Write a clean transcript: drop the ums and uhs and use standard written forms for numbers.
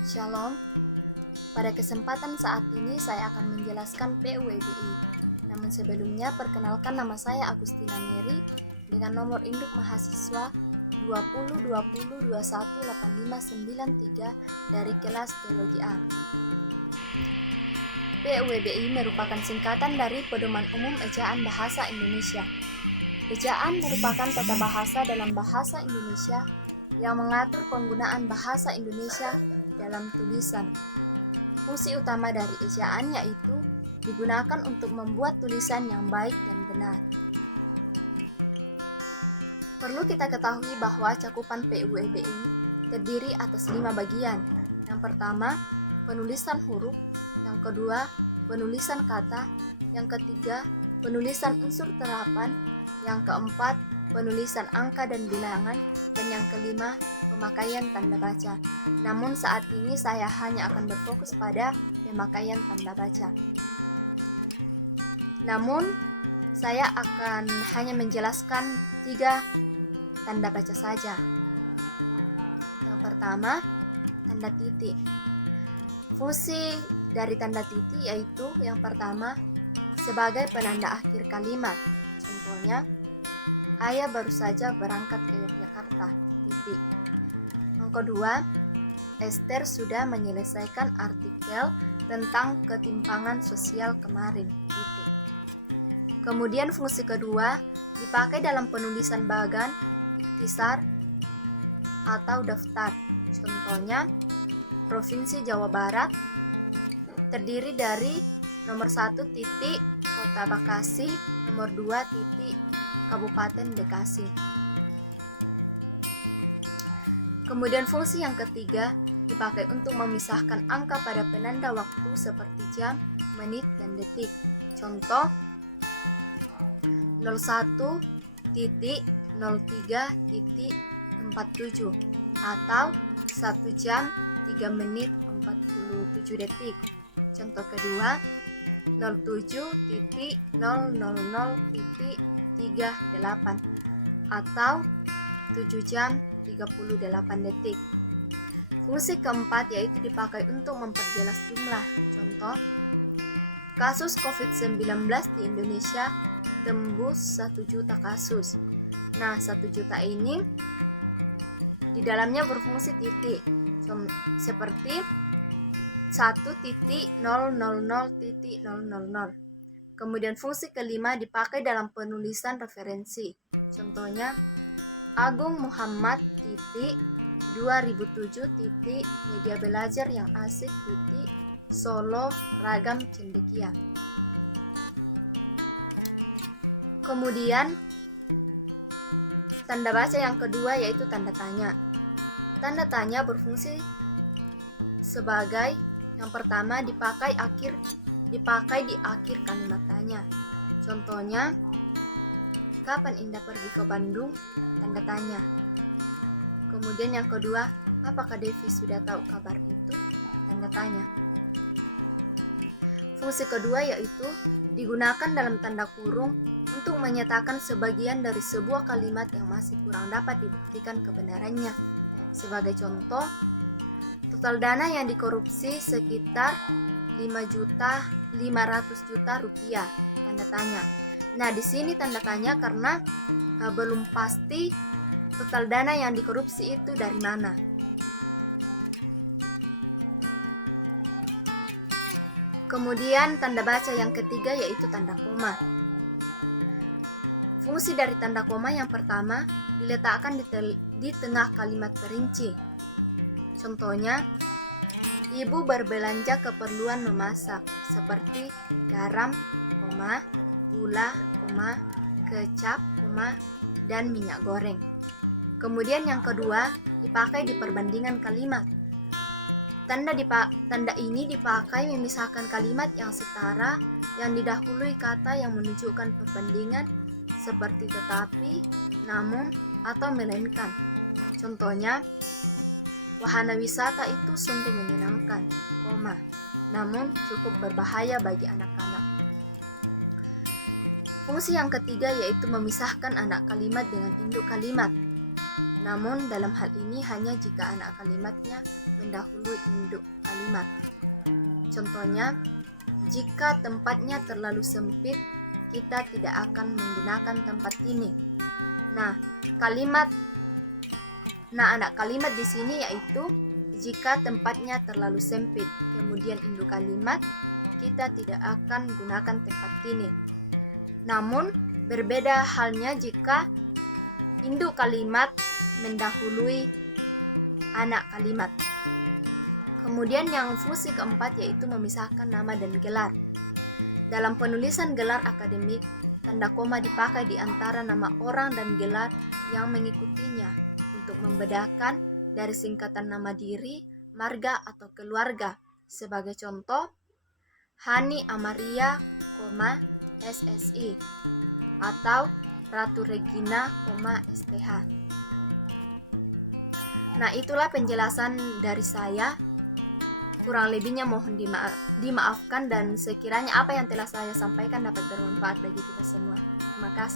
Shalom, pada kesempatan saat ini saya akan menjelaskan PUEBI. Namun sebelumnya perkenalkan, nama saya Agustina Neri dengan nomor induk mahasiswa 2020218593 dari kelas Teologi A. PUEBI merupakan singkatan dari Pedoman Umum Ejaan Bahasa Indonesia. Ejaan merupakan tata bahasa dalam bahasa Indonesia yang mengatur penggunaan bahasa Indonesia dalam tulisan. Fungsi utama dari ejaan yaitu digunakan untuk membuat tulisan yang baik dan benar. Perlu kita ketahui bahwa cakupan PUEBI terdiri atas 5 bagian. Yang pertama, penulisan huruf. Yang kedua, penulisan kata. Yang ketiga, penulisan unsur terapan. Yang keempat, penulisan angka dan bilangan. Dan yang kelima, pemakaian tanda baca. Namun saat ini saya hanya akan berfokus pada pemakaian tanda baca. Namun saya akan hanya menjelaskan 3 tanda baca saja. Yang pertama, tanda titik. Fungsi dari tanda titik yaitu yang pertama, sebagai penanda akhir kalimat. Contohnya, ayah baru saja berangkat ke Yogyakarta. Titik. Yang kedua, Esther sudah menyelesaikan artikel tentang ketimpangan sosial kemarin. Titik. Kemudian fungsi kedua dipakai dalam penulisan bagan, ikhtisar, atau daftar. Contohnya, Provinsi Jawa Barat terdiri dari nomor 1 titik Kota Bekasi, nomor 2 titik Kabupaten Bekasi. Kemudian fungsi yang ketiga dipakai untuk memisahkan angka pada penanda waktu seperti jam, menit, dan detik. Contoh, 01.03.47 atau 1 jam 3 menit 47 detik. Contoh kedua, 07.000.38 atau 7 jam 38 detik. Fungsi keempat yaitu dipakai untuk memperjelas jumlah. Contoh, kasus COVID-19 di Indonesia tembus 1 juta kasus. Nah, 1 juta ini di dalamnya berfungsi titik, seperti 1.000.000. Kemudian fungsi kelima dipakai dalam penulisan referensi. Contohnya, Agung Muhammad 2007 media belajar yang asik Solo Ragam Cendekia. Kemudian tanda baca yang kedua yaitu tanda tanya. Tanda tanya berfungsi sebagai yang pertama dipakai di akhir kalimat tanya. Contohnya, kapan Indah pergi ke Bandung? Tanda tanya. Kemudian yang kedua, apakah Devi sudah tahu kabar itu? Tanda tanya. Fungsi kedua yaitu digunakan dalam tanda kurung untuk menyatakan sebagian dari sebuah kalimat yang masih kurang dapat dibuktikan kebenarannya. Sebagai contoh, total dana yang dikorupsi sekitar 5.500.000.000 rupiah. Tanda tanya. Nah, di sini tanda tanya karena belum pasti total dana yang dikorupsi itu dari mana. Kemudian tanda baca yang ketiga yaitu tanda koma. Fungsi dari tanda koma yang pertama diletakkan di tengah kalimat perinci. Contohnya, ibu berbelanja keperluan memasak seperti garam, gula, kecap, dan minyak goreng. Kemudian yang kedua dipakai di perbandingan kalimat. Tanda ini dipakai memisahkan kalimat yang setara yang didahului kata yang menunjukkan perbandingan seperti tetapi, namun, atau melainkan. Contohnya, wahana wisata itu sungguh menyenangkan, namun cukup berbahaya bagi anak-anak. Fungsi yang ketiga yaitu memisahkan anak kalimat dengan induk kalimat. Namun dalam hal ini hanya jika anak kalimatnya mendahului induk kalimat. Contohnya, jika tempatnya terlalu sempit, kita tidak akan menggunakan tempat ini. Nah, anak kalimat di sini yaitu jika tempatnya terlalu sempit, kemudian induk kalimat, kita tidak akan gunakan tempat ini. Namun, berbeda halnya jika induk kalimat mendahului anak kalimat. Kemudian yang fungsi keempat yaitu memisahkan nama dan gelar. Dalam penulisan gelar akademik, tanda koma dipakai di antara nama orang dan gelar yang mengikutinya untuk membedakan dari singkatan nama diri, marga atau keluarga. Sebagai contoh, Hani Amaria, SSI atau Ratu Regina, STH. Nah, itulah penjelasan dari saya. Kurang lebihnya mohon dimaafkan, dan sekiranya apa yang telah saya sampaikan dapat bermanfaat bagi kita semua. Terima kasih.